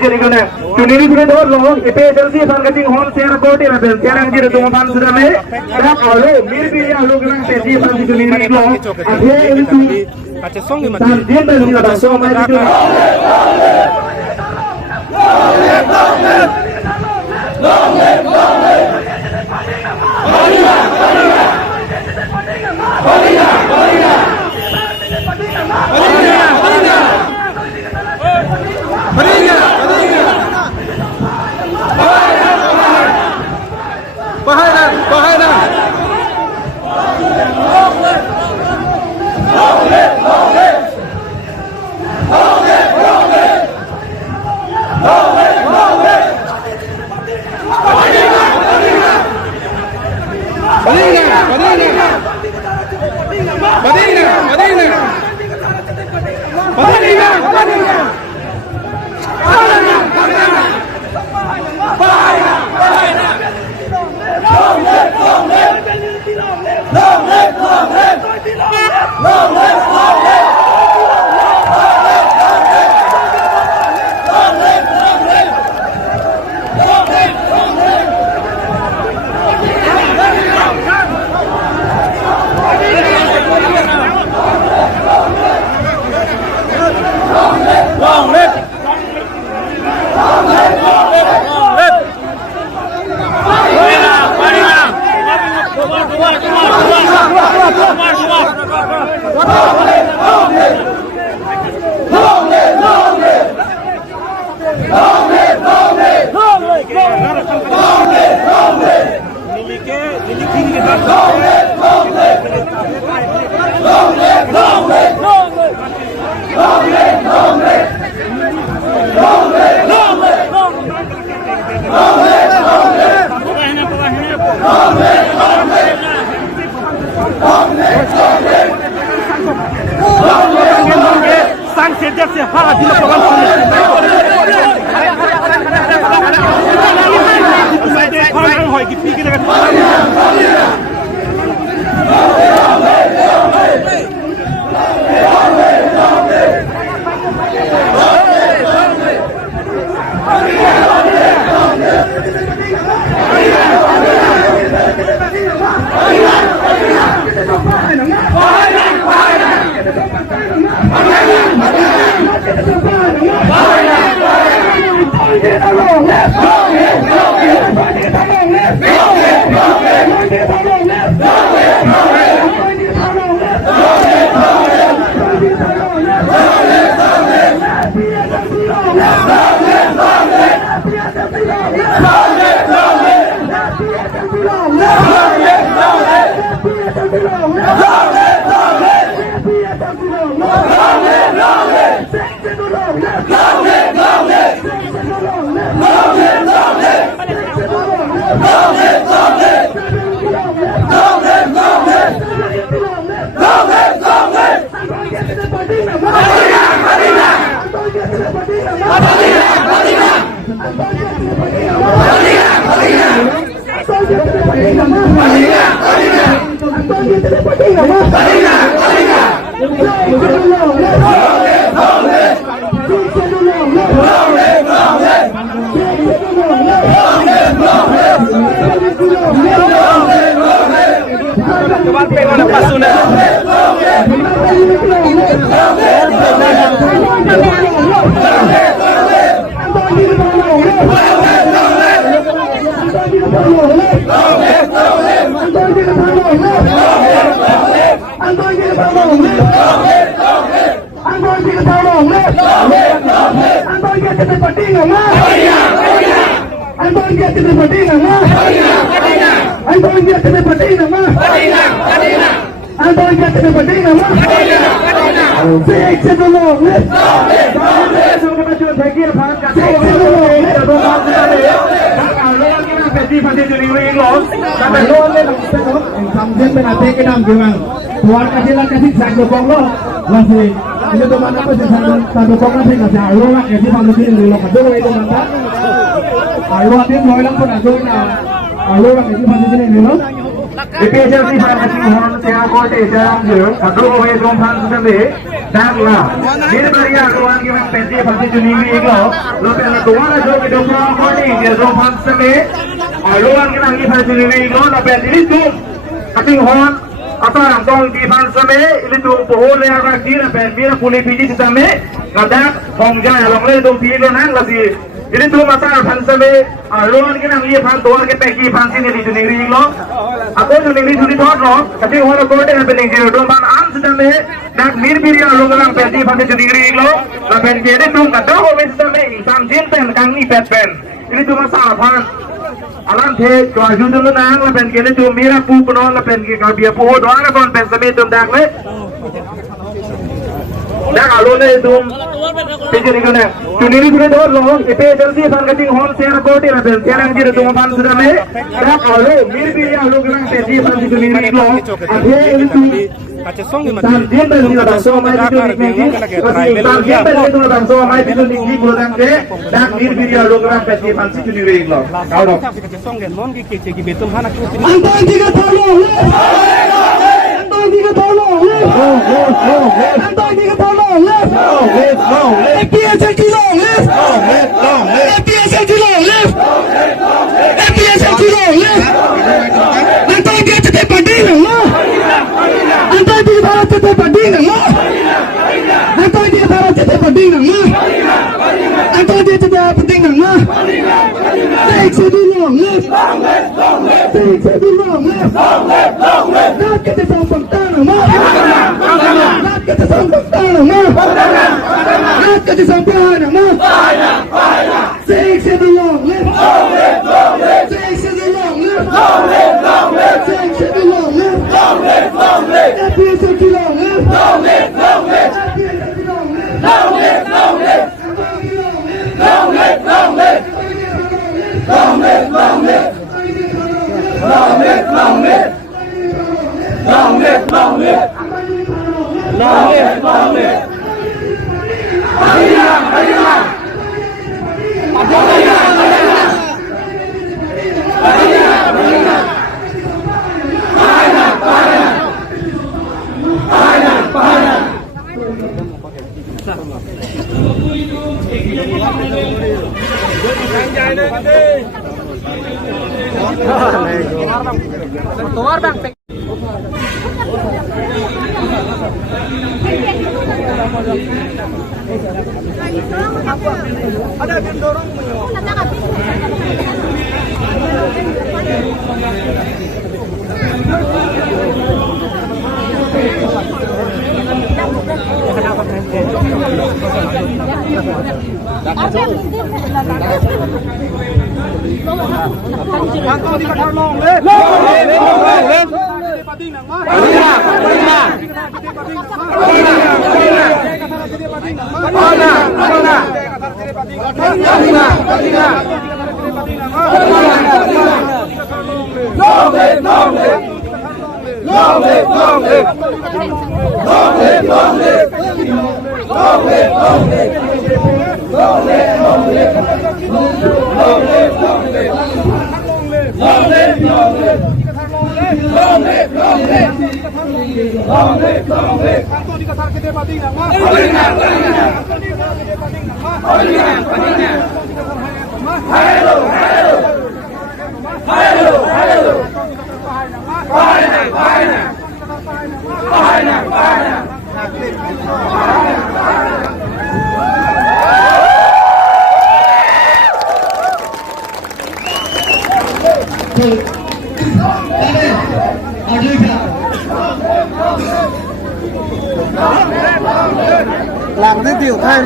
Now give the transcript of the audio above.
jadi kena. Tuniri sudah dua loh. Itu agensi sangating hall share board ya bel. Share yang jadi dua pan sudah me. Dan alu mirip ya alu kena sesi sangat tuniri loh. Ada itu. Dia beli ada semua itu. Tuan kasih satu konglo masih itu teman apa sih satu konglo sih nggak sih lah kasih satu sini dulu kadang itu mantap alu atin mau lang pun alu lah kasih satu sini dulu Special si fan kacing hon saya kote jarang je. Aduh away dom fan sudah le. Dah lah. Ini beri aluan kita pensi fansi juni ini lo. Lo pengen dua lah jo kita dom kote dia dom fan sudah. Aluan kita lagi fansi juni ini lo. Lo pensi ini dom kacing hon. Atau orang tol di fan sudah. Ini dom pohon yang lagi. Lo pensi lah pulih biji di sana. Ngadak hongja long le dom biji lo nang lagi. Ini tuh masalah fansame, aluan kita nggak fan tuar kita pergi fansi nih di juni ini lo. Aku juni thought lo, tapi orang kote yang penting jadi dom fan ans sudah. Nak mir aluan orang pergi fansi juni ini lo. Lapen jadi tuh kata hobi sudah. Insan jin pen kang ni pet pen. Ini tuh masalah fan. Alam the jual jual lo nang lapen jadi tuh mira pu penon lapen kita biar pu doang lah kon pen same tuh dak le. Dak aluan itu Pijak ni kena. Juni sudah dua loh. Itu jersey fan cutting hall share kote lah. Share yang jadi dua fan sudah le. Dah alu mir alu kerang jersey fan juni ini loh. Ada itu. Sanjien beli orang semua itu nikmati. Sanjien beli orang semua itu nikmati pulang ke. Dah mir alu kerang jersey fan juni ini loh. Kau dong. Anton tiga tolong. Anton tiga tolong. Anton tiga tolong. FPSL long left. FPSL long left. FPSL long left. Anton dia tetap banding lah. Anton dia baru tetap banding lah. Anton dia baru tetap banding lah. Anton dia tetap banding lah. FPSL long left. FPSL long left. Nak kita sambung tanah mah. Nak kita sambung tanah mah. Nak kita sambung tanah mah. Six to the long left. Six to the long left. Six to the long left. FPSL to long left. FPSL to long left. Ada yang dorong làm cái điều thay